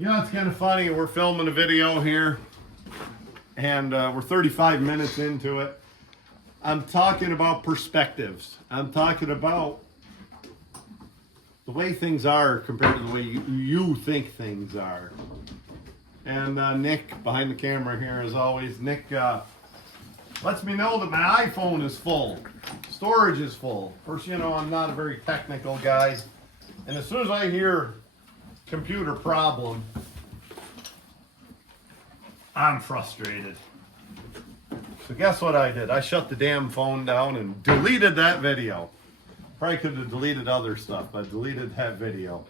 You know, it's kind of funny. We're filming a video here, and we're 35 minutes into it. I'm talking about perspectives. I'm talking about the way things are compared to the way you think things are. And Nick, behind the camera here, as always, Nick lets me know that my iPhone is full. Storage is full. Of course, you know, I'm not a very technical guy. And as soon as I hear computer problem, I'm frustrated. So guess what I did? I shut the damn phone down and deleted that video. Probably could have deleted other stuff, but deleted that video.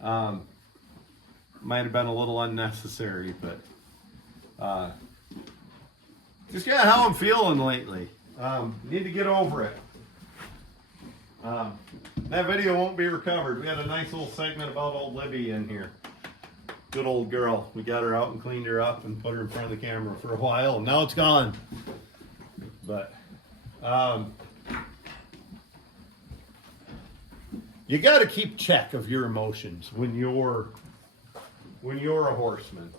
Might have been a little unnecessary, but just kind of how I'm feeling lately. Need to get over it. That video won't be recovered. We had a nice little segment about old Libby in here. Good old girl. We got her out and cleaned her up and put her in front of the camera for a while, and now it's gone. But you got to keep check of your emotions when you're a horseman.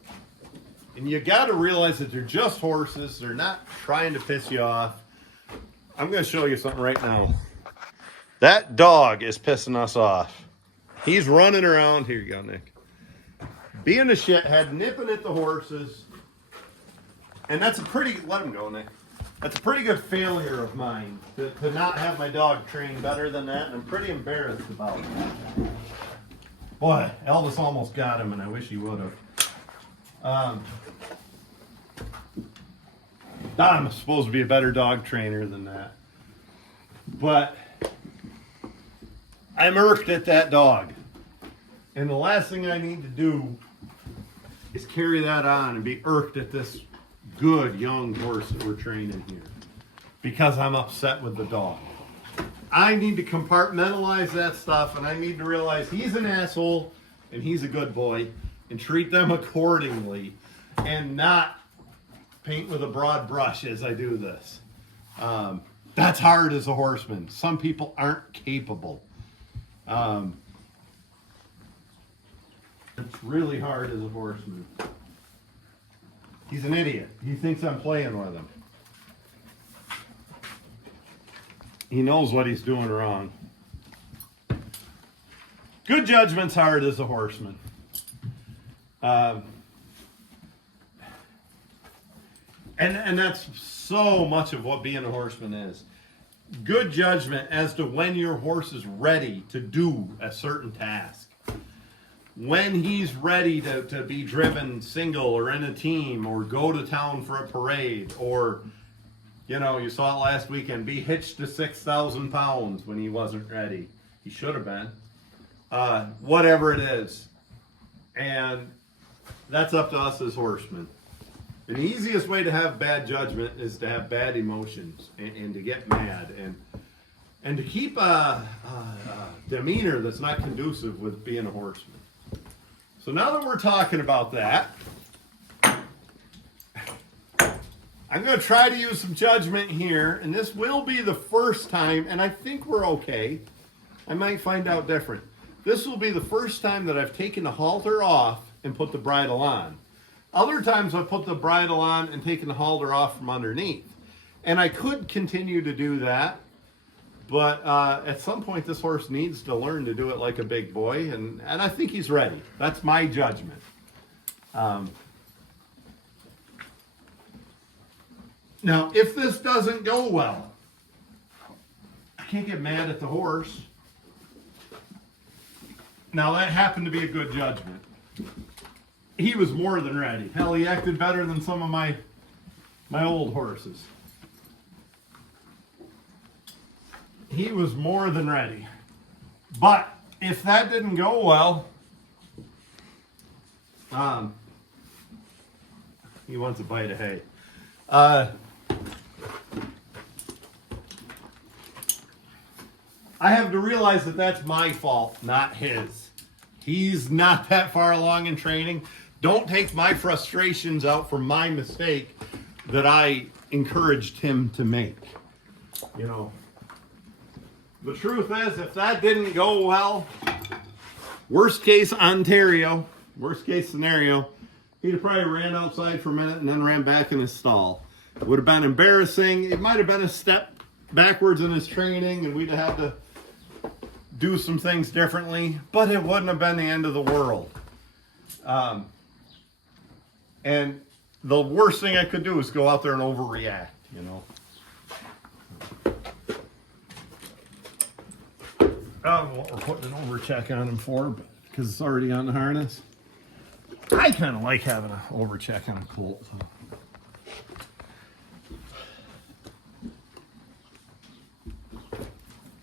And you got to realize that they're just horses. They're not trying to piss you off. I'm going to show you something right now. That dog is pissing us off. He's running around. Here you go, Nick. Being a shithead, nipping at the horses. And that's a pretty, let him go, Nick. That's a pretty good failure of mine to not have my dog trained better than that. And I'm pretty embarrassed about it. Boy, Elvis almost got him, and I wish he would have. I'm supposed to be a better dog trainer than that. But I'm irked at that dog. And the last thing I need to do is carry that on and be irked at this good young horse that we're training here. Because I'm upset with the dog. I need to compartmentalize that stuff, and I need to realize he's an asshole and he's a good boy, and treat them accordingly, and not paint with a broad brush as I do this. That's hard as a horseman. Some people aren't capable. It's really hard as a horseman. He's an idiot. He thinks I'm playing with him. He knows what he's doing wrong. Good judgment's hard as a horseman. And that's so much of what being a horseman is. Good judgment as to when your horse is ready to do a certain task. When he's ready to be driven single or in a team or go to town for a parade, or, you know, you saw it last weekend, be hitched to 6,000 pounds when he wasn't ready. He should have been. Whatever it is. And that's up to us as horsemen. The easiest way to have bad judgment is to have bad emotions and to get mad and to keep a demeanor that's not conducive with being a horseman. So now that we're talking about that, I'm going to try to use some judgment here, and this will be the first time, and I think we're okay. I might find out different. This will be the first time that I've taken the halter off and put the bridle on. Other times I've put the bridle on and taken the halter off from underneath. And I could continue to do that, but at some point this horse needs to learn to do it like a big boy, and I think he's ready. That's my judgment. Now, if this doesn't go well, I can't get mad at the horse. Now, that happened to be a good judgment. He was more than ready. Hell, he acted better than some of my old horses. He was more than ready. But if that didn't go well, he wants a bite of hay. I have to realize that that's my fault, not his. He's not that far along in training. Don't take my frustrations out for my mistake that I encouraged him to make. You know, the truth is, if that didn't go well, worst case Ontario, Worst case scenario, he'd have probably ran outside for a minute and then ran back in his stall. It would have been embarrassing. It might have been a step backwards in his training, and we'd have had to do some things differently, but it wouldn't have been the end of the world. And the worst thing I could do is go out there and overreact, you know. What we're putting an overcheck on him for, because it's already on the harness. I kind of like having an overcheck on a colt.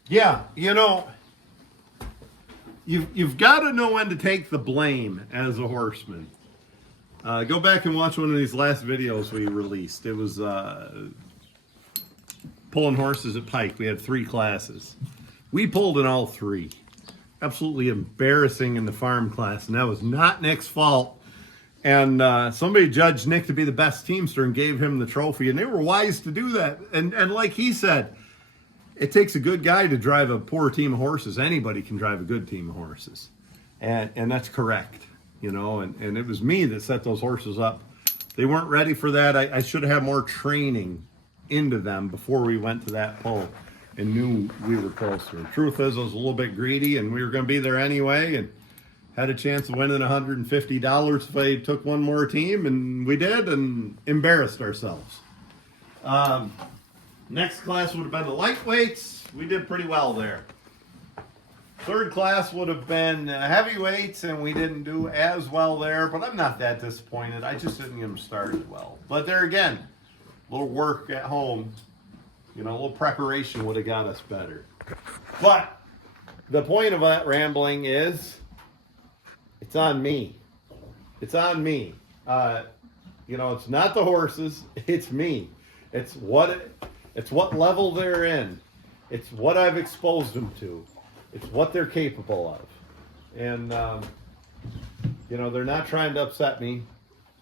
Yeah, you know, you've got to know when to take the blame as a horseman. Go back and watch one of these last videos we released. It was pulling horses at Pike. We had 3 classes. We pulled in all 3. Absolutely embarrassing in the farm class, and that was not Nick's fault. And somebody judged Nick to be the best teamster and gave him the trophy, and they were wise to do that. And like he said, it takes a good guy to drive a poor team of horses. Anybody can drive a good team of horses, and that's correct, you know. And it was me that set those horses up. They weren't ready for that. I should have had more training into them before we went to that pull and knew we were closer. The truth is, I was a little bit greedy, and we were going to be there anyway, and had a chance of winning $150 if I took one more team, and we did, and embarrassed ourselves. Next class would have been the lightweights. We did pretty well there. 3rd class would have been heavyweights, and we didn't do as well there, but I'm not that disappointed. I just didn't get them started well. But there again, a little work at home, you know, a little preparation would have got us better. But the point of that rambling is, it's on me. It's on me. You know, it's not the horses. It's me. It's what level they're in. It's what I've exposed them to. It's what they're capable of. And, you know, they're not trying to upset me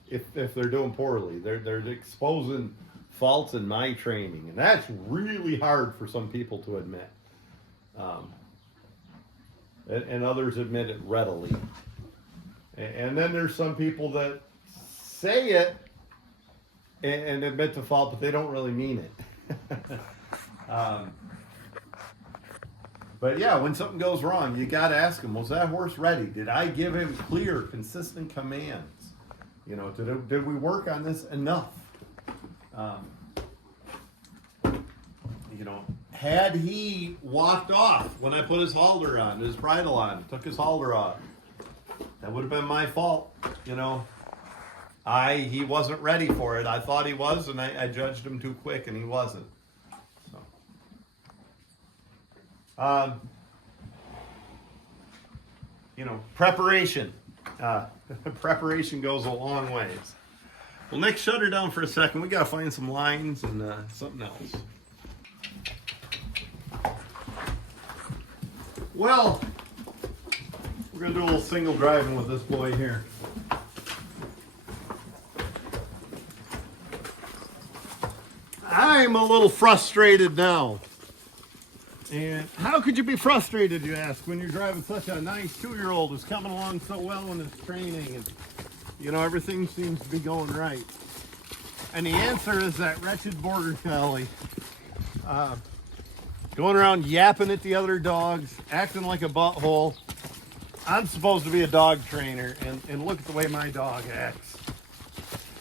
if they're doing poorly. They're exposing faults in my training. And that's really hard for some people to admit. And others admit it readily. And then there's some people that say it and admit to fault, but they don't really mean it. But yeah, when something goes wrong, you got to ask them, was that horse ready? Did I give him clear, consistent commands? You know, did we work on this enough? You know, had he walked off when I put his halter on, his bridle on, took his halter off, that would have been my fault. You know, he wasn't ready for it. I thought he was, and I judged him too quick, and he wasn't. So, you know, preparation. Preparation goes a long ways. Well, Nick, shut her down for a second. We got to find some lines and something else. Well, we're going to do a little single driving with this boy here. I'm a little frustrated now. And how could you be frustrated, you ask, when you're driving such a nice 2-year-old who's coming along so well in his training and, you know, everything seems to be going right? And the answer is that wretched border collie going around yapping at the other dogs, acting like a butthole. I'm supposed to be a dog trainer, and look at the way my dog acts.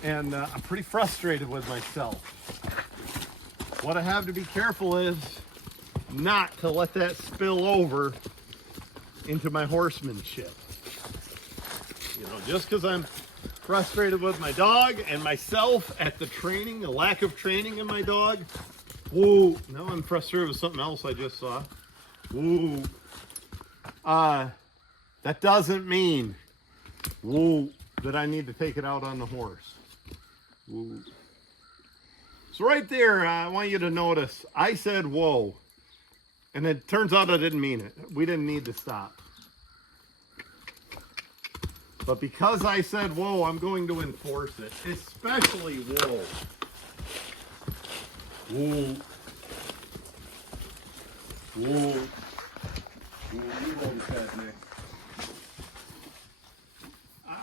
And I'm pretty frustrated with myself. What I have to be careful is not to let that spill over into my horsemanship. You know, just because I'm frustrated with my dog and myself at the training, the lack of training in my dog. Whoa, now I'm frustrated with something else I just saw. Whoa. That doesn't mean, whoa, that I need to take it out on the horse. Whoa. So right there, I want you to notice, I said whoa. And it turns out I didn't mean it. We didn't need to stop. But because I said whoa, I'm going to enforce it. Especially whoa. Whoa. Whoa. Whoa. You hold his head, Nick.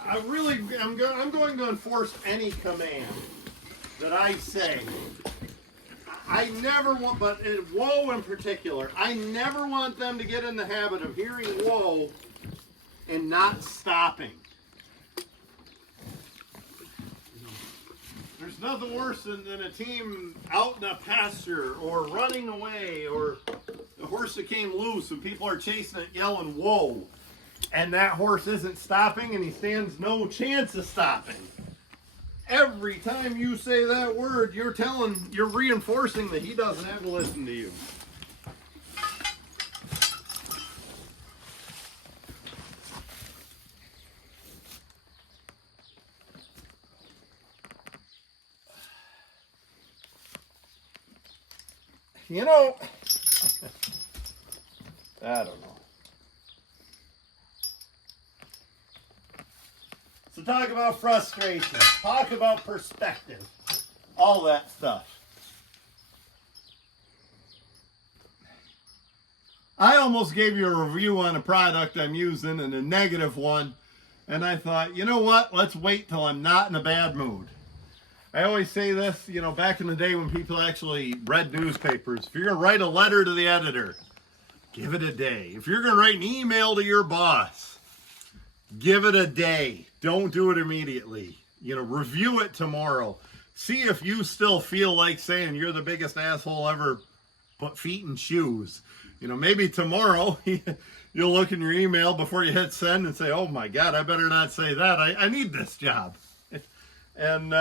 I'm going to enforce any command that I say. I never want, but whoa in particular, I never want them to get in the habit of hearing whoa and not stopping. There's nothing worse than a team out in a pasture or running away, or the horse that came loose and people are chasing it yelling whoa, and that horse isn't stopping and he stands no chance of stopping. Every time you say that word, you're reinforcing that he doesn't have to listen to you. You know, I don't know. So talk about frustration, talk about perspective, all that stuff. I almost gave you a review on a product I'm using and a negative one, and I thought, you know what, let's wait till I'm not in a bad mood. I always say this, you know, back in the day when people actually read newspapers, if you're going to write a letter to the editor, give it a day. If you're going to write an email to your boss, give it a day. Don't do it immediately. You know, review it tomorrow. See if you still feel like saying you're the biggest asshole ever put feet in shoes. You know, maybe tomorrow you'll look in your email before you hit send and say, oh my God, I better not say that. I need this job. And,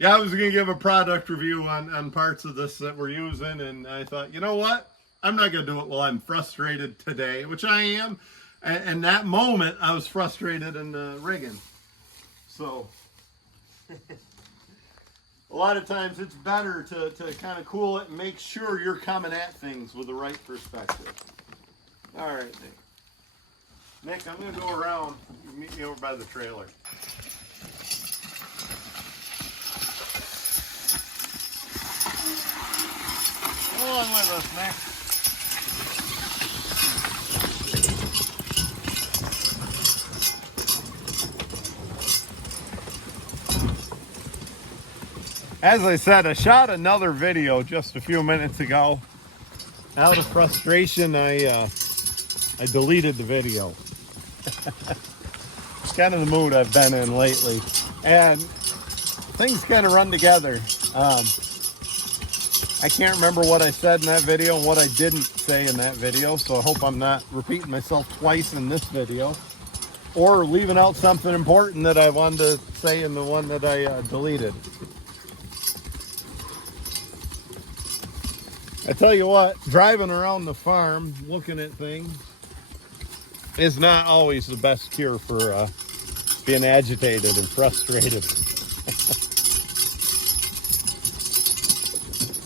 yeah, I was going to give a product review on parts of this that we're using, and I thought, you know what? I'm not going to do it while I'm frustrated today, which I am. And that moment, I was frustrated in the rigging. So, a lot of times it's better to kind of cool it and make sure you're coming at things with the right perspective. All right, Nick. Nick, I'm going to go around. You meet me over by the trailer. Go on with us, Nick. As I said, I shot another video just a few minutes ago. Out of frustration, I deleted the video. It's kind of the mood I've been in lately, and things kind of run together. I can't remember what I said in that video and what I didn't say in that video, so I hope I'm not repeating myself twice in this video, or leaving out something important that I wanted to say in the one that I deleted. I tell you what, driving around the farm, looking at things, is not always the best cure for being agitated and frustrated.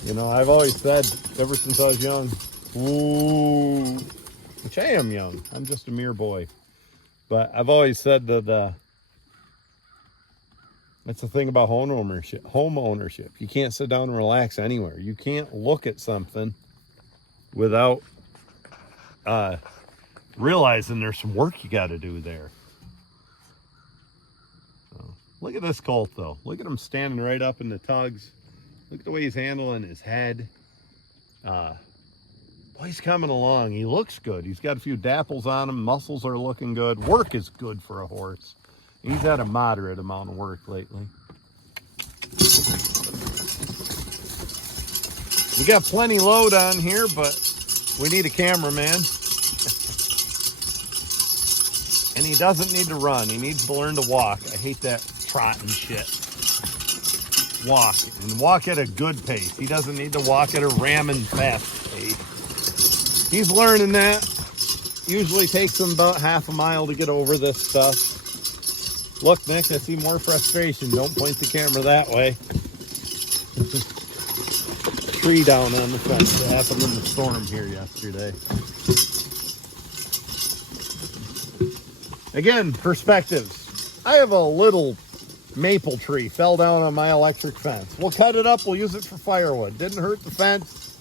You know, I've always said, ever since I was young, ooh, which I am young, I'm just a mere boy, but I've always said that that's the thing about home ownership. You can't sit down and relax anywhere. You can't look at something without realizing there's some work you got to do there. So, look at this colt, though. Look at him standing right up in the tugs. Look at the way he's handling his head. Boy, he's coming along. He looks good. He's got a few dapples on him. Muscles are looking good. Work is good for a horse. He's had a moderate amount of work lately. We got plenty load on here, but we need a cameraman. And he doesn't need to run. He needs to learn to walk. I hate that trotting shit. Walk, and walk at a good pace. He doesn't need to walk at a ramming fast pace. He's learning that. Usually takes him about half a mile to get over this stuff. Look, Nick, I see more frustration. Don't point the camera that way. Tree down on the fence. That happened in the storm here yesterday. Again, perspectives. I have a little maple tree fell down on my electric fence. We'll cut it up. We'll use it for firewood. Didn't hurt the fence.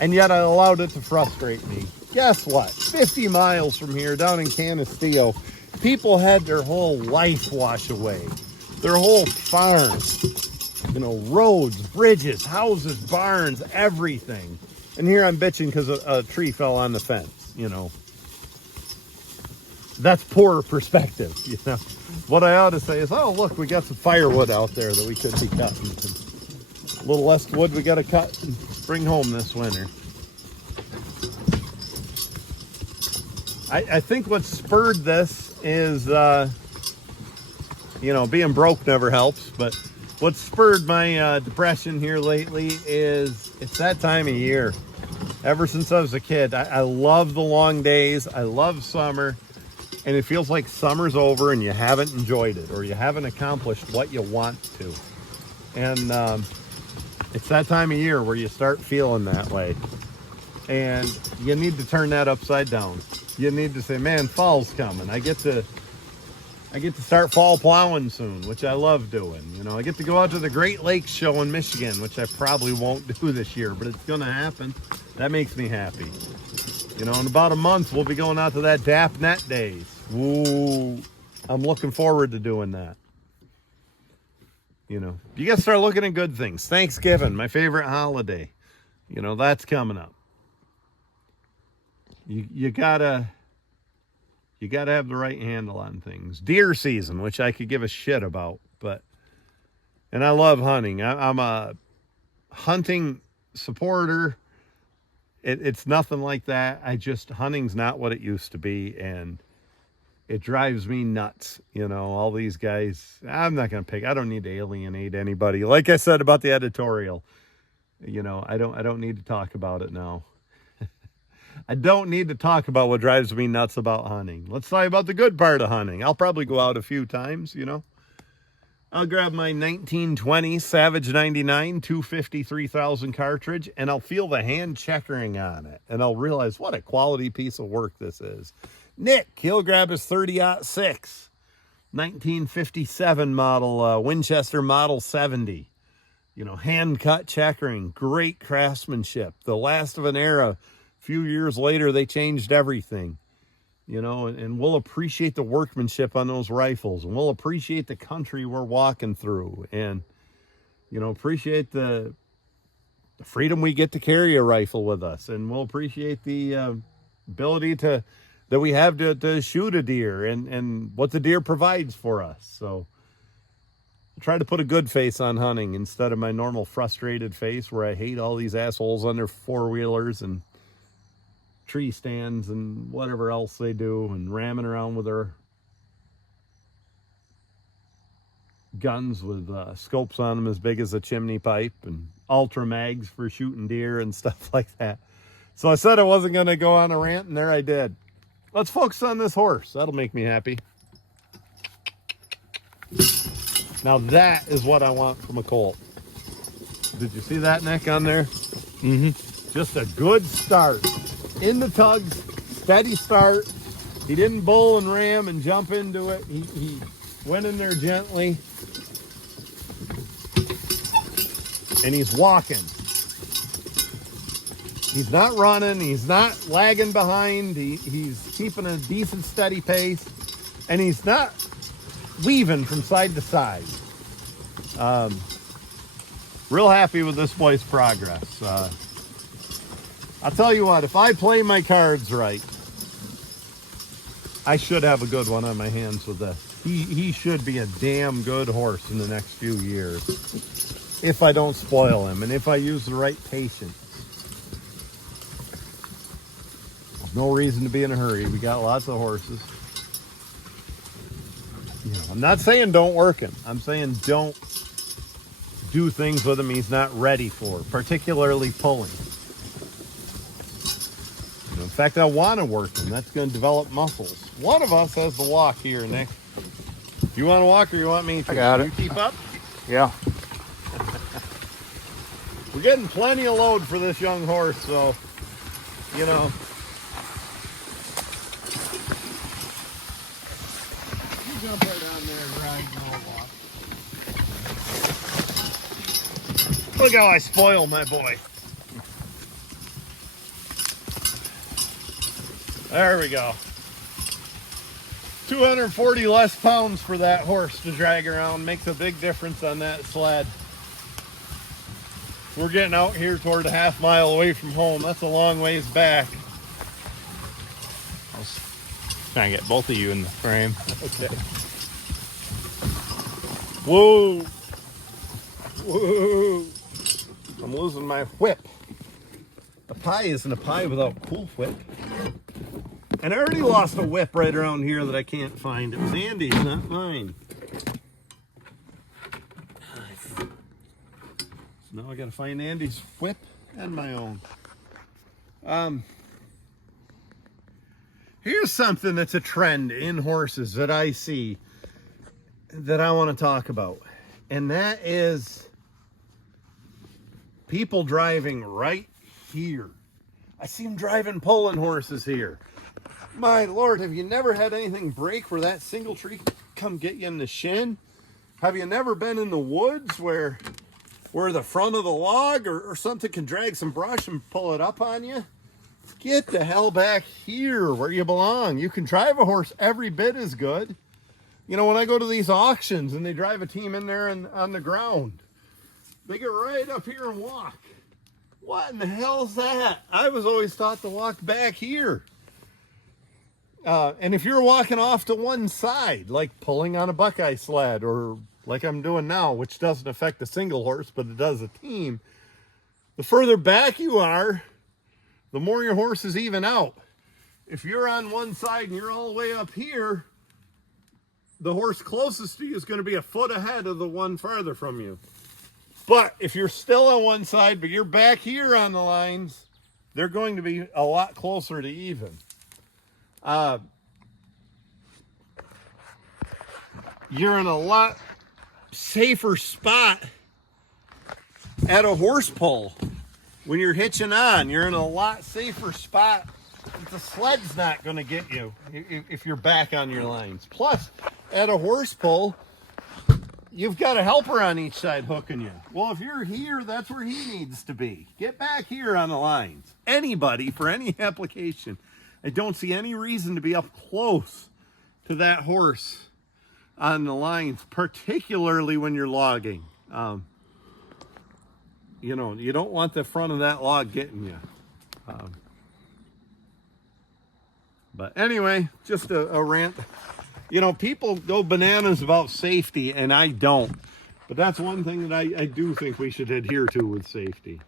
And yet I allowed it to frustrate me. Guess what? 50 miles from here, down in Canisteo, People had their whole life wash away, their whole farm, you know, roads, bridges, houses, barns, everything. And here I'm bitching because a tree fell on the fence, you know. That's poor perspective, you know. What I ought to say is, oh, look, we got some firewood out there that we could be cutting. A little less wood we got to cut and bring home this winter. I think what spurred this is, you know, being broke never helps, but what spurred my depression here lately is it's that time of year. Ever since I was a kid, I love the long days. I love summer. And it feels like summer's over and you haven't enjoyed it or you haven't accomplished what you want to. And it's that time of year where you start feeling that way. And you need to turn that upside down. You need to say, man, fall's coming. I get to start fall plowing soon, which I love doing. You know, I get to go out to the Great Lakes show in Michigan, which I probably won't do this year, but it's going to happen. That makes me happy. You know, in about a month, we'll be going out to that DAP Net Days. Ooh, I'm looking forward to doing that. You know, you got to start looking at good things. Thanksgiving, my favorite holiday. You know, that's coming up. You gotta have the right handle on things. Deer season, which I could give a shit about, and I love hunting. I'm a hunting supporter. It's nothing like that. Hunting's not what it used to be, and it drives me nuts. You know, all these guys, I'm not going to pick. I don't need to alienate anybody. Like I said about the editorial, you know, I don't need to talk about it now. I don't need to talk about what drives me nuts about hunting. Let's talk about the good part of hunting. I'll probably go out a few times, you know. I'll grab my 1920 Savage 99 250 3000 cartridge, and I'll feel the hand checkering on it, and I'll realize what a quality piece of work this is. Nick, he'll grab his 30-06 1957 model Winchester Model 70. You know, hand-cut checkering, great craftsmanship. The last of an era. A few years later, they changed everything. You know, and we'll appreciate the workmanship on those rifles, and we'll appreciate the country we're walking through, and, you know, appreciate the freedom we get to carry a rifle with us, and we'll appreciate the ability that we have to shoot a deer and what the deer provides for us. So I try to put a good face on hunting instead of my normal frustrated face where I hate all these assholes on their four-wheelers and tree stands and whatever else they do and ramming around with their guns with scopes on them as big as a chimney pipe and ultra mags for shooting deer and stuff like that. So I said I wasn't going to go on a rant, and there I did. Let's focus on this horse. That'll make me happy. Now that is what I want from a colt. Did you see that neck on there? Mm-hmm. Just a good start. In the tugs, steady start. He didn't bull and ram and jump into it. He went in there gently. And he's walking. He's not running. He's not lagging behind. He's keeping a decent, steady pace. And he's not weaving from side to side. Real happy with this boy's progress. I'll tell you what, if I play my cards right, I should have a good one on my hands with this. He should be a damn good horse in the next few years if I don't spoil him and if I use the right patience. No reason to be in a hurry. We got lots of horses. You know, I'm not saying don't work him. I'm saying don't do things with him he's not ready for, particularly pulling. In fact, I want to work him. That's going to develop muscles. One of us has the walk here, Nick. You want to walk or you want me to? I got it. You keep up? Yeah. We're getting plenty of load for this young horse, so, you know. You jump right down there and ride and I'll walk. Look how I spoil my boy. There we go. 240 less pounds for that horse to drag around makes a big difference on that sled. We're getting out here toward a half mile away from home. That's a long ways back. I'll try and get both of you in the frame. Okay. Whoa. Whoa. I'm losing my whip. A pie isn't a pie without a cool whip. And I already lost a whip right around here that I can't find. It was Andy's, not mine. So now I gotta find Andy's whip and my own. Here's something that's a trend in horses that I see that I want to talk about. And that is people driving right here. I see them driving pulling horses here. My Lord, have you never had anything break where that single tree come get you in the shin? Have you never been in the woods where the front of the log or something can drag some brush and pull it up on you? Get the hell back here where you belong. You can drive a horse every bit as good. You know, when I go to these auctions and they drive a team in there and on the ground, they get right up here and walk. What in the hell's that? I was always taught to walk back here. And if you're walking off to one side, like pulling on a Buckeye sled or like I'm doing now, which doesn't affect a single horse, but it does a team, the further back you are, the more your horses even out. If you're on one side and you're all the way up here, the horse closest to you is going to be a foot ahead of the one farther from you. But if you're still on one side, but you're back here on the lines, they're going to be a lot closer to even. You're in a lot safer spot at a horse pull. When you're hitching on, you're in a lot safer spot. The sled's not going to get you if you're back on your lines. Plus, at a horse pull, you've got a helper on each side hooking you. Well, if you're here, that's where he needs to be. Get back here on the lines. Anybody, for any application, I don't see any reason to be up close to that horse on the lines, particularly when you're logging. You know, you don't want the front of that log getting you. But anyway, just a rant. You know, people go bananas about safety, and I don't. But that's one thing that I do think we should adhere to with safety.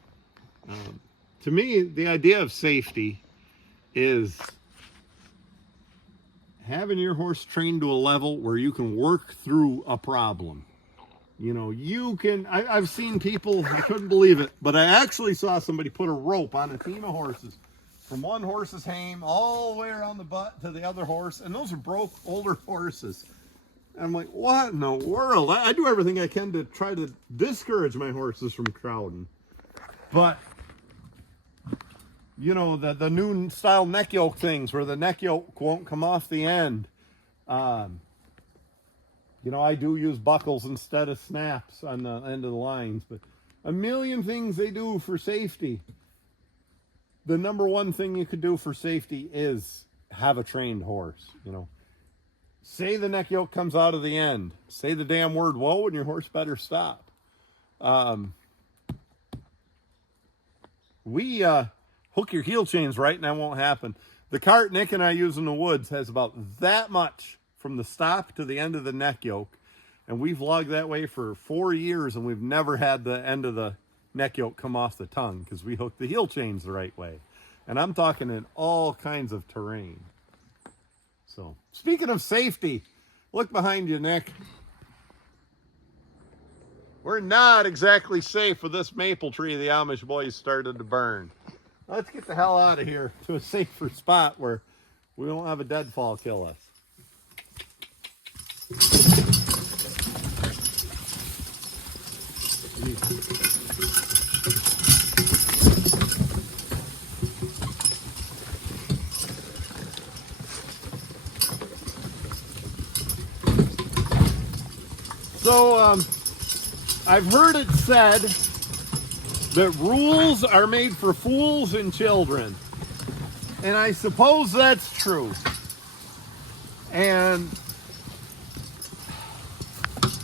To me, the idea of safety is having your horse trained to a level where you can work through a problem. You know, you can, I've seen people, I couldn't believe it, but I actually saw somebody put a rope on a team of horses from one horse's hame all the way around the butt to the other horse, and those are broke older horses. And I'm like, what in the world? I do everything I can to try to discourage my horses from crowding. But, you know, the new style neck yoke things where the neck yoke won't come off the end. You know, I do use buckles instead of snaps on the end of the lines, but a million things they do for safety. The number one thing you could do for safety is have a trained horse, you know. Say the neck yoke comes out of the end. Say the damn word whoa and your horse better stop. Hook your heel chains right and that won't happen. The cart Nick and I use in the woods has about that much from the stop to the end of the neck yoke. And we've logged that way for 4 years and we've never had the end of the neck yoke come off the tongue because we hook the heel chains the right way. And I'm talking in all kinds of terrain. So, speaking of safety, look behind you, Nick. We're not exactly safe with this maple tree the Amish boys started to burn. Let's get the hell out of here to a safer spot where we won't have a deadfall kill us. So, I've heard it said that rules are made for fools and children. And I suppose that's true. And,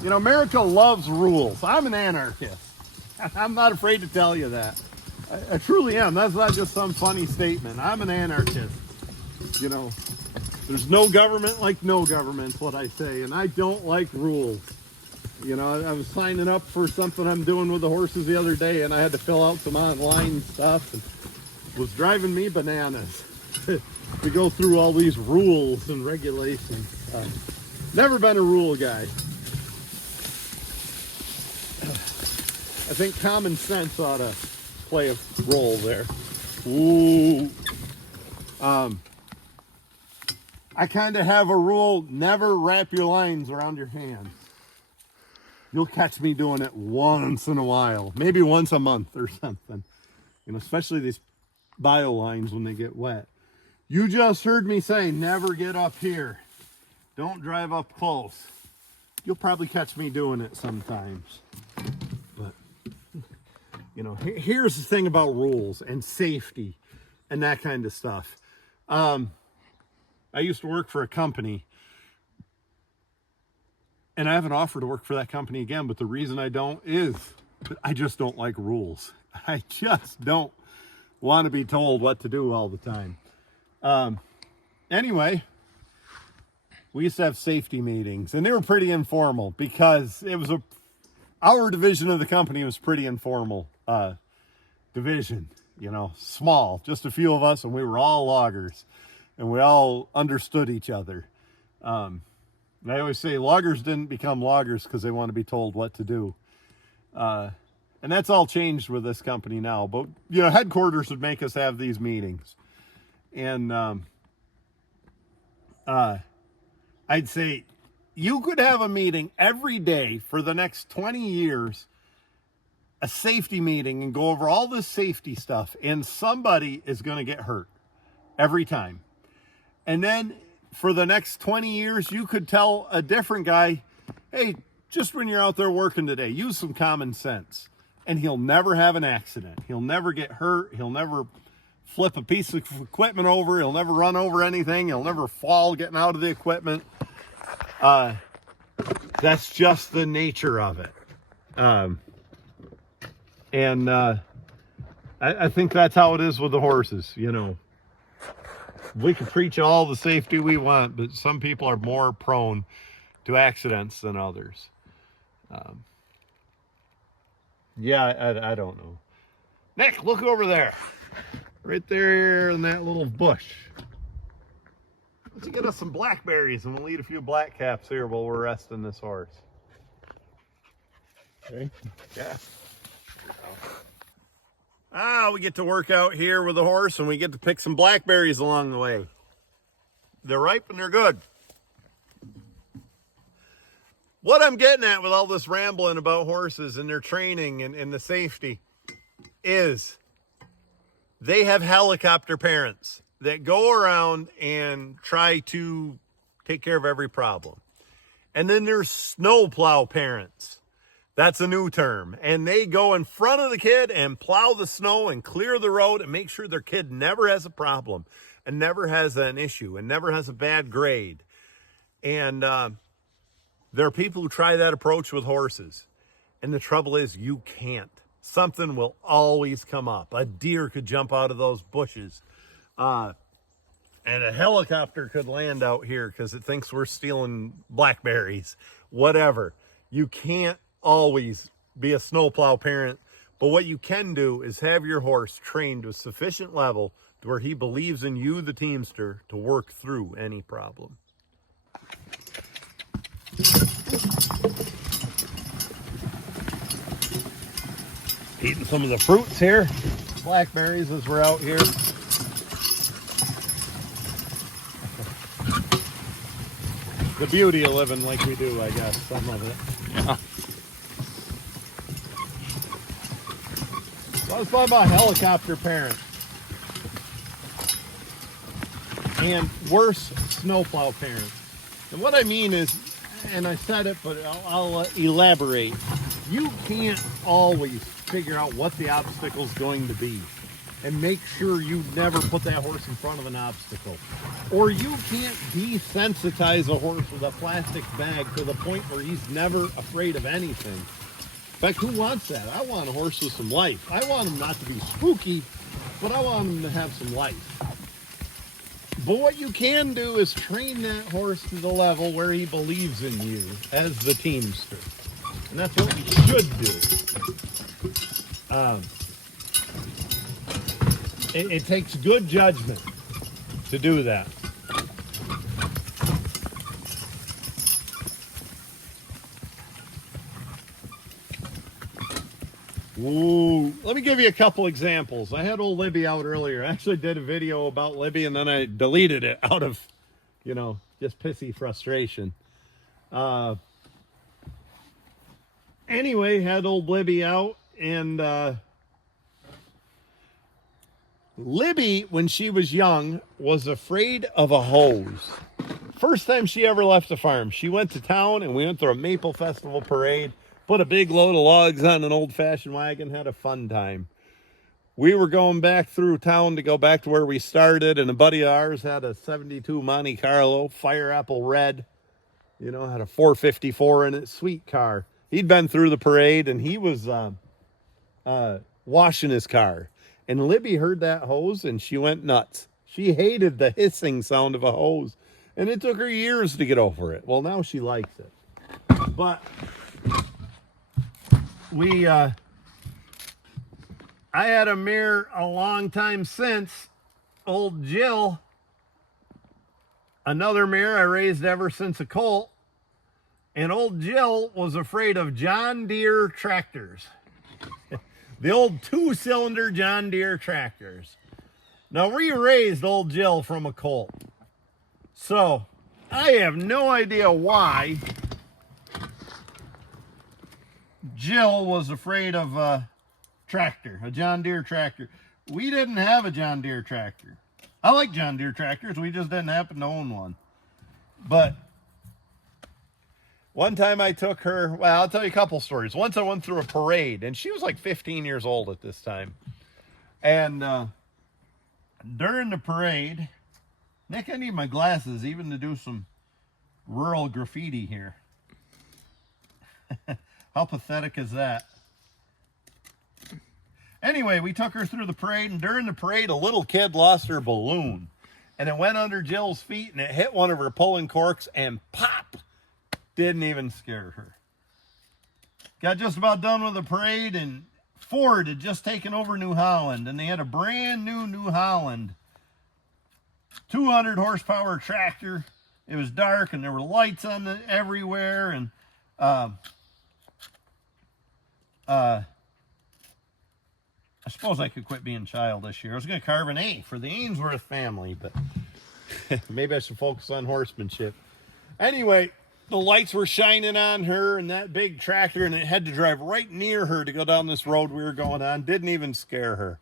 you know, America loves rules. I'm an anarchist. I'm not afraid to tell you that. I truly am. That's not just some funny statement. I'm an anarchist. You know, there's no government like no government's what I say. And I don't like rules. You know, I was signing up for something I'm doing with the horses the other day, and I had to fill out some online stuff, and it was driving me bananas to go through all these rules and regulations. Never been a rule guy. I think common sense ought to play a role there. Ooh. I kind of have a rule: never wrap your lines around your hands. You'll catch me doing it once in a while, maybe once a month or something. You know, especially these bio lines when they get wet. You just heard me say, never get up here. Don't drive up close. You'll probably catch me doing it sometimes. But, you know, here's the thing about rules and safety and that kind of stuff. I used to work for a company. And I have an offer to work for that company again, but the reason I don't is I just don't like rules. I just don't want to be told what to do all the time. Anyway, we used to have safety meetings, and they were pretty informal because it was our division of the company was pretty informal division, you know, small, just a few of us, and we were all loggers, and we all understood each other. And I always say loggers didn't become loggers because they want to be told what to do. And that's all changed with this company now. But, you know, headquarters would make us have these meetings. And I'd say you could have a meeting every day for the next 20 years, a safety meeting, and go over all this safety stuff. And somebody is going to get hurt every time. And then for the next 20 years, you could tell a different guy, hey, just when you're out there working today, use some common sense. And he'll never have an accident. He'll never get hurt. He'll never flip a piece of equipment over. He'll never run over anything. He'll never fall getting out of the equipment. That's just the nature of it. I think that's how it is with the horses, you know. We can preach all the safety we want, but some people are more prone to accidents than others. I don't know. Nick, look over there. Right there in that little bush. Let's get us some blackberries, and we'll eat a few black caps here while we're resting this horse. Okay? Yeah. We get to work out here with the horse, and we get to pick some blackberries along the way. They're ripe and they're good. What I'm getting at with all this rambling about horses and their training and the safety is they have helicopter parents that go around and try to take care of every problem. And then there's snowplow parents. That's a new term. And they go in front of the kid and plow the snow and clear the road and make sure their kid never has a problem and never has an issue and never has a bad grade. And there are people who try that approach with horses. And the trouble is you can't. Something will always come up. A deer could jump out of those bushes. And a helicopter could land out here because it thinks we're stealing blackberries. Whatever. You can't always be a snowplow parent, but what you can do is have your horse trained to a sufficient level to where he believes in you, the teamster, to work through any problem. Eating some of the fruits here, blackberries as we're out here. The beauty of living like we do, I guess, some of it. Yeah. So I was talking about helicopter parents and worse snowplow parents. And what I mean is, and I said it, but I'll elaborate. You can't always figure out what the obstacle is going to be and make sure you never put that horse in front of an obstacle. Or you can't desensitize a horse with a plastic bag to the point where he's never afraid of anything. In fact, who wants that? I want a horse with some life. I want him not to be spooky, but I want him to have some life. But what you can do is train that horse to the level where he believes in you as the teamster. And that's what you should do. It takes good judgment to do that. Ooh, let me give you a couple examples. I had old Libby out earlier. I actually did a video about Libby and then I deleted it out of, just pissy frustration. Anyway, had old Libby out, and Libby, when she was young, was afraid of a hose. First time she ever left the farm, she went to town and we went through a Maple Festival parade. Put a big load of logs on an old-fashioned wagon, had a fun time. We were going back through town to go back to where we started, and a buddy of ours had a 72 Monte Carlo, fire apple red, had a 454 in it, sweet car. He'd been through the parade, and he was washing his car. And Libby heard that hose, and she went nuts. She hated the hissing sound of a hose, and it took her years to get over it. Well, now she likes it. But I had a mare a long time since, old Jill, another mare I raised ever since a colt, and old Jill was afraid of John Deere tractors. The old 2-cylinder John Deere tractors. Now, we raised old Jill from a colt, so I have no idea why Jill was afraid of a tractor, a John Deere tractor. We didn't have a John Deere tractor. I like John Deere tractors. We just didn't happen to own one. But one time I took her, I'll tell you a couple stories. Once I went through a parade, and she was like 15 years old at this time. And during the parade, Nick, I need my glasses even to do some rural graffiti here. How pathetic is that? Anyway, we took her through the parade, and during the parade, a little kid lost her balloon. And it went under Jill's feet, and it hit one of her pulling corks, and pop! Didn't even scare her. Got just about done with the parade, and Ford had just taken over New Holland, and they had a brand new New Holland 200 horsepower tractor. It was dark, and there were lights on everywhere, and I suppose I could quit being childish here. I was going to carve an A for the Ainsworth family, but maybe I should focus on horsemanship. Anyway, the lights were shining on her and that big tractor, and it had to drive right near her to go down this road we were going on. Didn't even scare her.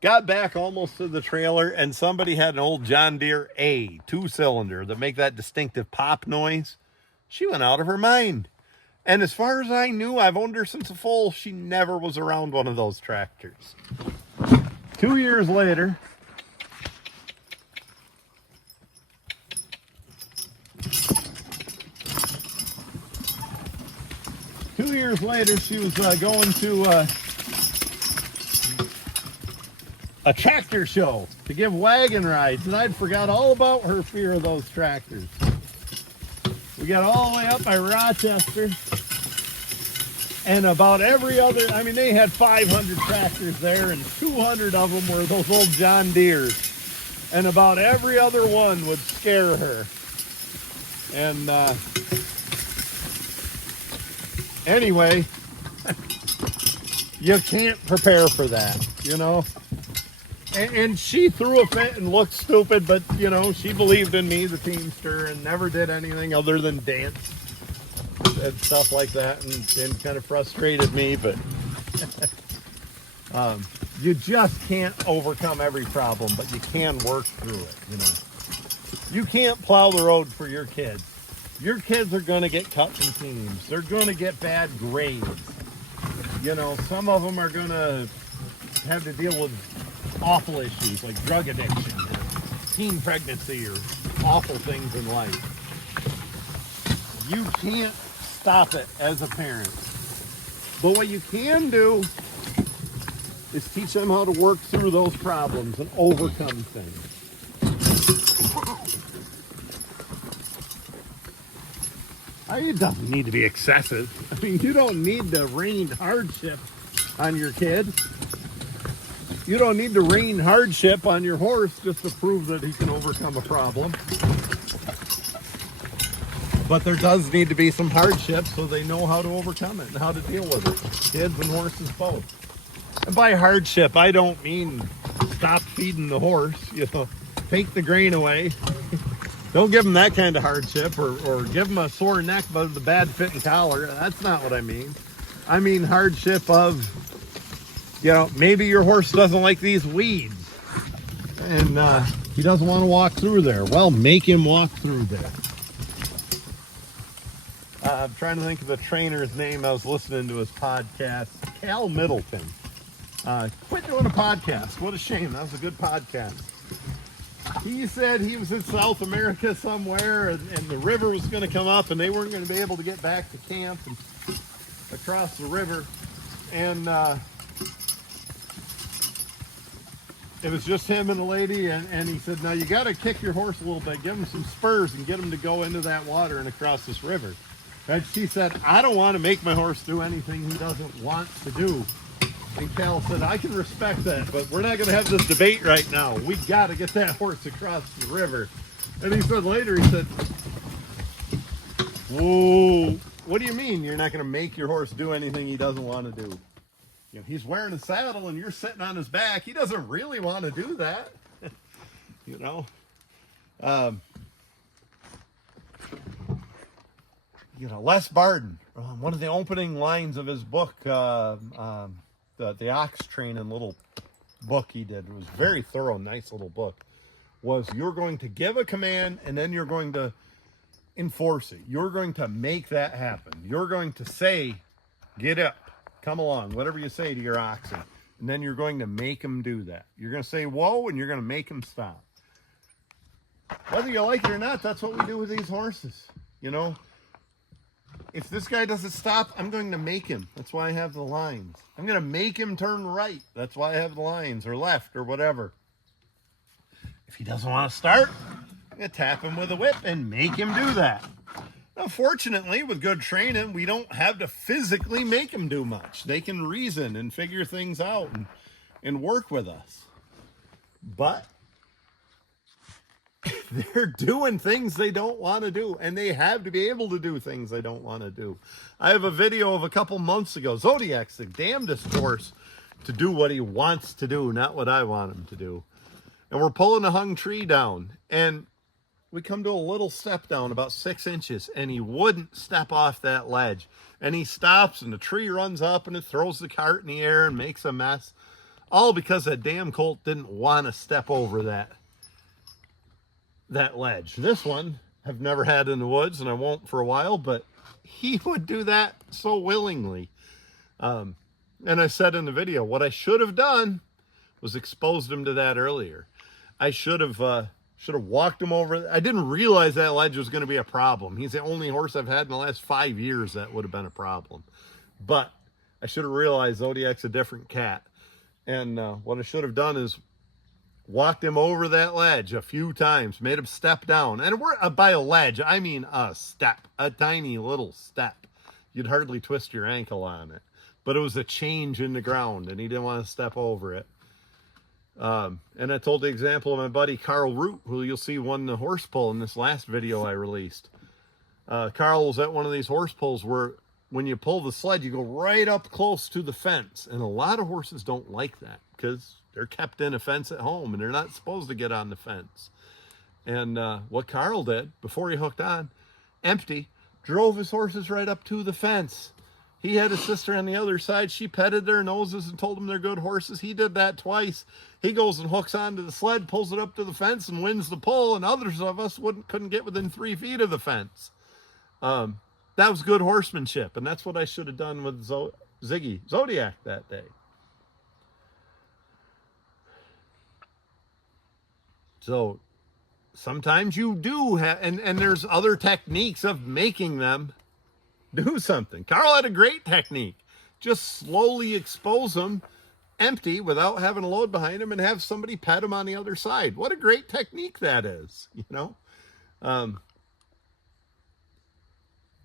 Got back almost to the trailer, and somebody had an old John Deere A 2-cylinder that make that distinctive pop noise. She went out of her mind. And as far as I knew, I've owned her since a foal, she never was around one of those tractors. 2 years later, she was going to a tractor show to give wagon rides, and I'd forgot all about her fear of those tractors. We got all the way up by Rochester, and about every other, they had 500 tractors there, and 200 of them were those old John Deeres, and about every other one would scare her. And anyway, you can't prepare for that, And she threw a fit and looked stupid, but, she believed in me, the teamster, and never did anything other than dance and stuff like that, and kind of frustrated me, but you just can't overcome every problem, but you can work through it, You can't plow the road for your kids. Your kids are going to get cut from teams. They're going to get bad grades. Some of them are going to have to deal with awful issues like drug addiction, teen pregnancy or awful things in life. You can't stop it as a parent. But what you can do is teach them how to work through those problems and overcome things. It doesn't need to be excessive. I mean, you don't need to rain hardship on your kid. You don't need to rain hardship on your horse just to prove that he can overcome a problem. But there does need to be some hardship so they know how to overcome it and how to deal with it. Kids and horses both. And by hardship, I don't mean stop feeding the horse, take the grain away. Don't give them that kind of hardship or give them a sore neck but the bad fitting collar. That's not what I mean. I mean hardship of, maybe your horse doesn't like these weeds and he doesn't want to walk through there. Well, make him walk through there. I'm trying to think of the trainer's name. I was listening to his podcast, Cal Middleton. Quit doing a podcast. What a shame. That was a good podcast. He said he was in South America somewhere and the river was going to come up and they weren't going to be able to get back to camp and across the river. And it was just him and the lady. And he said, now you got to kick your horse a little bit, give him some spurs and get him to go into that water and across this river. And she said, I don't want to make my horse do anything he doesn't want to do. And Cal said, I can respect that, but we're not going to have this debate right now. We got to get that horse across the river. And he said later, he said, whoa, what do you mean you're not going to make your horse do anything he doesn't want to do? He's wearing a saddle and you're sitting on his back. He doesn't really want to do that. Les Barden, one of the opening lines of his book, the ox training little book he did, it was very thorough, nice little book, was you're going to give a command and then you're going to enforce it. You're going to make that happen. You're going to say, get up, come along, whatever you say to your oxen. And then you're going to make them do that. You're going to say, whoa, and you're going to make them stop. Whether you like it or not, that's what we do with these horses. If this guy doesn't stop, I'm going to make him. That's why I have the lines. I'm going to make him turn right. That's why I have the lines, or left, or whatever. If he doesn't want to start, I'm going to tap him with a whip and make him do that. Now, fortunately, with good training, we don't have to physically make them do much. They can reason and figure things out and work with us. But they're doing things they don't want to do, and they have to be able to do things they don't want to do. I have a video of a couple months ago. Zodiac's the damnedest horse to do what he wants to do, not what I want him to do. And we're pulling a hung tree down, and we come to a little step down about 6 inches, and he wouldn't step off that ledge. And he stops, and the tree runs up, and it throws the cart in the air and makes a mess. All because that damn colt didn't want to step over that ledge. This one I've never had in the woods, and I won't for a while, but he would do that so willingly. And I said in the video, what I should have done was exposed him to that earlier. I should have walked him over. I didn't realize that ledge was going to be a problem. He's the only horse I've had in the last 5 years that would have been a problem. But I should have realized Zodiac's a different cat. And what I should have done is walked him over that ledge a few times, made him step down. And we're by a ledge, I mean a step, a tiny little step. You'd hardly twist your ankle on it. But it was a change in the ground, and he didn't want to step over it. And I told the example of my buddy Carl Root, who you'll see won the horse pull in this last video I released. Carl was at one of these horse pulls where when you pull the sled, you go right up close to the fence. And a lot of horses don't like that because they're kept in a fence at home and they're not supposed to get on the fence. And what Carl did before he hooked on, empty, drove his horses right up to the fence. He had his sister on the other side. She petted their noses and told them they're good horses. He did that twice. He goes and hooks onto the sled, pulls it up to the fence and wins the pull. And others of us couldn't get within 3 feet of the fence. That was good horsemanship. And that's what I should have done with Ziggy, Zodiac, that day. So sometimes you do have, and there's other techniques of making them do something. Carl had a great technique. Just slowly expose them empty without having a load behind him and have somebody pet him on the other side. What a great technique that is, you know?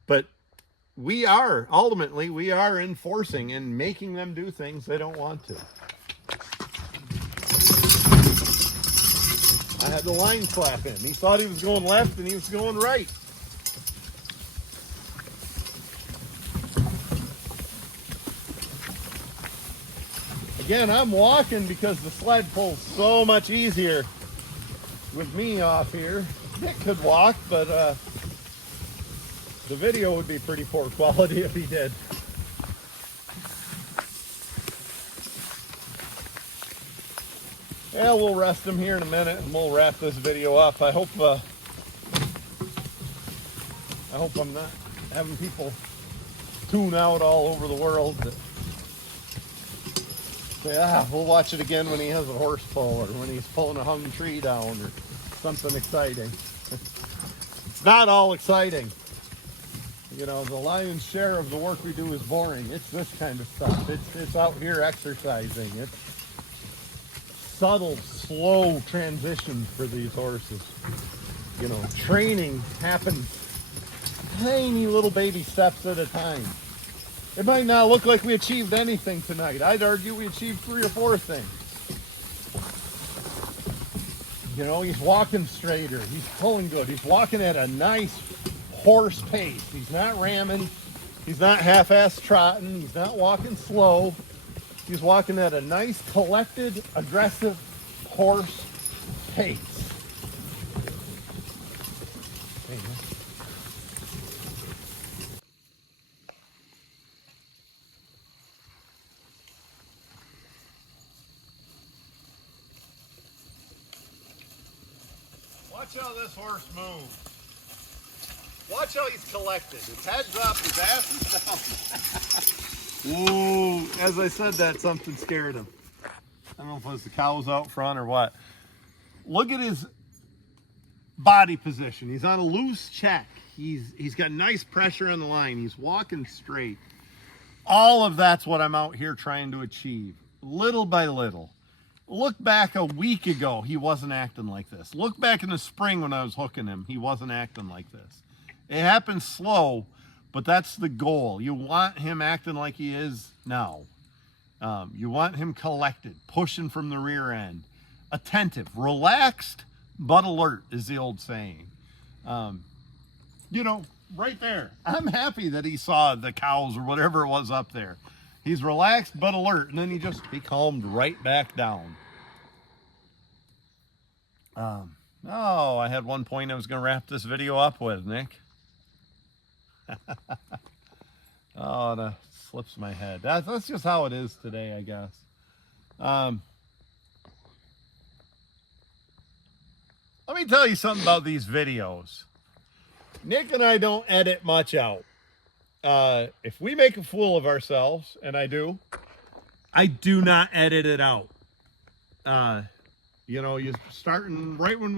But ultimately, we are enforcing and making them do things they don't want to. I had the line slap him. He thought he was going left and he was going right. Again, I'm walking because the sled pulls so much easier with me off here. Nick could walk, but the video would be pretty poor quality if he did. Yeah, we'll rest him here in a minute and we'll wrap this video up. I hope I'm not having people tune out all over the world that say, we'll watch it again when he has a horse pull or when he's pulling a hung tree down or something exciting. It's not all exciting. You know, the lion's share of the work we do is boring. It's this kind of stuff. It's out here exercising. It's subtle, slow transitions for these horses. You know, training happens tiny little baby steps at a time. It might not look like we achieved anything tonight. I'd argue we achieved 3 or 4 things. You know, he's walking straighter. He's pulling good. He's walking at a nice horse pace. He's not ramming. He's not half-ass trotting. He's not walking slow. He's walking at a nice, collected, aggressive horse pace. Watch how this horse moves. Watch how he's collected. His head's up, his ass is down. Ooh, as I said that, something scared him. I don't know if it was the cows out front or what. Look at his body position. He's on a loose check. He's got nice pressure on the line. He's walking straight. All of that's what I'm out here trying to achieve, little by little. Look back a week ago, he wasn't acting like this. Look back in the spring when I was hooking him, he wasn't acting like this. It happens slow, but that's the goal. You want him acting like he is now. You want him collected, pushing from the rear end, attentive, relaxed, but alert is the old saying. You know, right there. I'm happy that he saw the cows or whatever it was up there. He's relaxed but alert, and then he calmed right back down. I had one point I was going to wrap this video up with, Nick. Oh, that slips my head. That's just how it is today, I guess. Let me tell you something about these videos. Nick and I don't edit much out. If we make a fool of ourselves, and I do not edit it out. You know, you're starting right when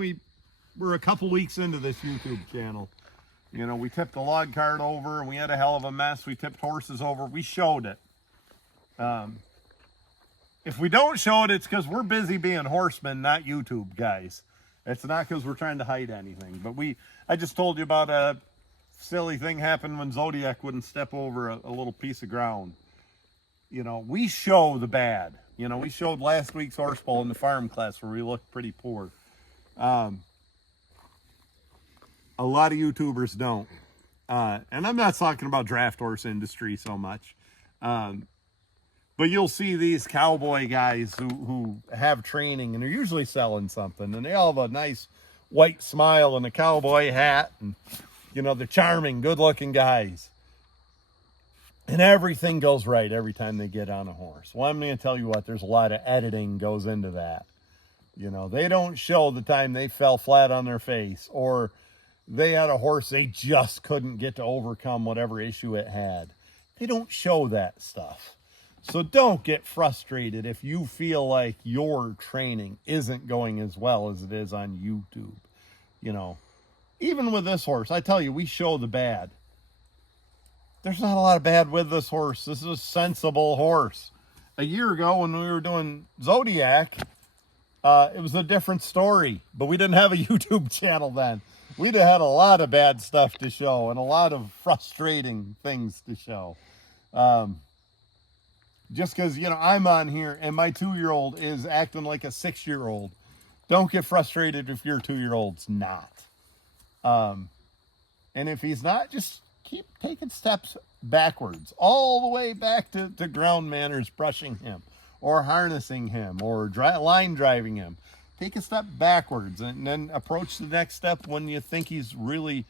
we're a couple weeks into this YouTube channel. You know, we tipped the log cart over and we had a hell of a mess. We tipped horses over. We showed it. If we don't show it, it's because we're busy being horsemen, not YouTube guys. It's not because we're trying to hide anything. But I just told you about a silly thing happened when Zodiac wouldn't step over a little piece of ground. You know, we show the bad. You know, we showed last week's horse pull in the farm class where we looked pretty poor. A lot of YouTubers don't. And I'm not talking about draft horse industry so much. But you'll see these cowboy guys who have training and they're usually selling something. And they all have a nice white smile and a cowboy hat. And, you know, they're charming, good-looking guys. And everything goes right every time they get on a horse. Well, I'm going to tell you what, there's a lot of editing goes into that. You know, they don't show the time they fell flat on their face or they had a horse they just couldn't get to overcome whatever issue it had. They don't show that stuff. So don't get frustrated if you feel like your training isn't going as well as it is on YouTube. You know, even with this horse, I tell you, we show the bad. There's not a lot of bad with this horse. This is a sensible horse. A year ago when we were doing Zodiac, it was a different story, but we didn't have a YouTube channel then. We'd have had a lot of bad stuff to show and a lot of frustrating things to show. Just because, you know, I'm on here and my 2-year-old is acting like a 6-year-old. Don't get frustrated if your 2-year-old's not. And if he's not, just keep taking steps backwards, all the way back to ground manners, brushing him or harnessing him or line driving him. Take a step backwards and then approach the next step when you think he's really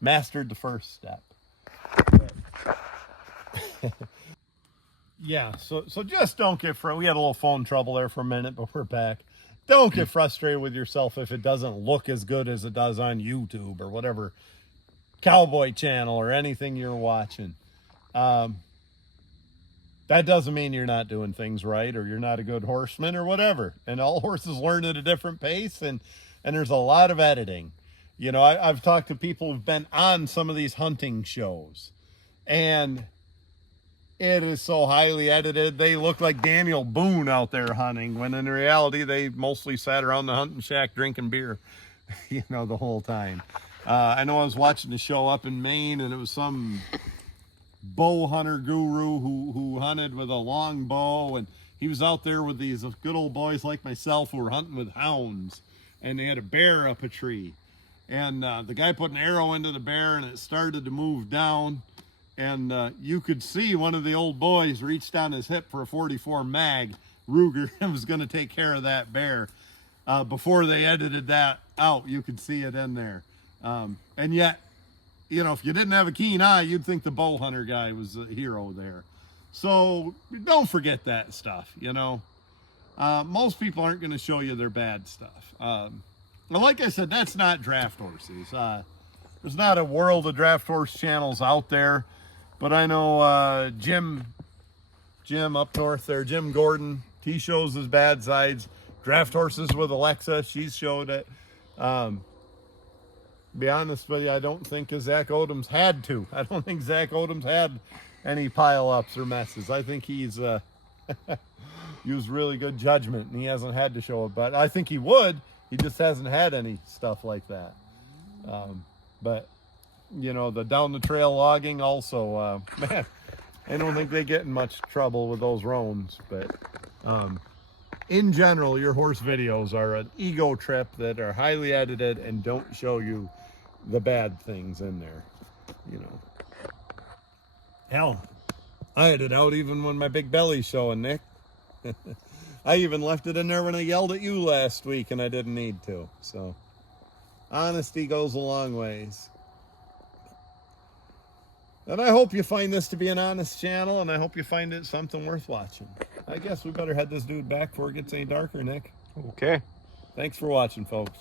mastered the first step. Yeah, so just don't get frustrated. We had a little phone trouble there for a minute, but we're back. Don't get frustrated with yourself if it doesn't look as good as it does on YouTube or whatever cowboy channel or anything you're watching. That doesn't mean you're not doing things right or you're not a good horseman or whatever. And all horses learn at a different pace, and there's a lot of editing. You know, I've talked to people who've been on some of these hunting shows, and it is so highly edited. They look like Daniel Boone out there hunting, when in reality they mostly sat around the hunting shack drinking beer, you know, the whole time. I know I was watching the show up in Maine, and it was some bow hunter guru who hunted with a long bow, and he was out there with these good old boys like myself who were hunting with hounds, and they had a bear up a tree, and the guy put an arrow into the bear and it started to move down, and you could see one of the old boys reach down his hip for a 44 mag Ruger and was going to take care of that bear. Before they edited that out, you could see it in there. And yet, you know, if you didn't have a keen eye, you'd think the bow hunter guy was a hero there. So don't forget that stuff, you know. Most people aren't going to show you their bad stuff. Well, like I said, that's not draft horses. There's not a world of draft horse channels out there, but I know Jim up north there, Jim Gordon, he shows his bad sides. Draft horses with Alexa, she's showed it. Be honest with you, I don't think Zach Odom's had to. I don't think Zach Odom's had any pile-ups or messes. I think he's used really good judgment, and he hasn't had to show it. But I think he would. He just hasn't had any stuff like that. But, you know, the down-the-trail logging also, man, I don't think they get in much trouble with those roans. But in general, your horse videos are an ego trip that are highly edited and don't show you the bad things in there, you know. Hell, I had it out even when my big belly's showing, Nick. I even left it in there when I yelled at you last week and I didn't need to. So honesty goes a long ways. And I hope you find this to be an honest channel, and I hope you find it something worth watching. I guess we better head this dude back before it gets any darker, Nick. Okay. Thanks for watching, folks.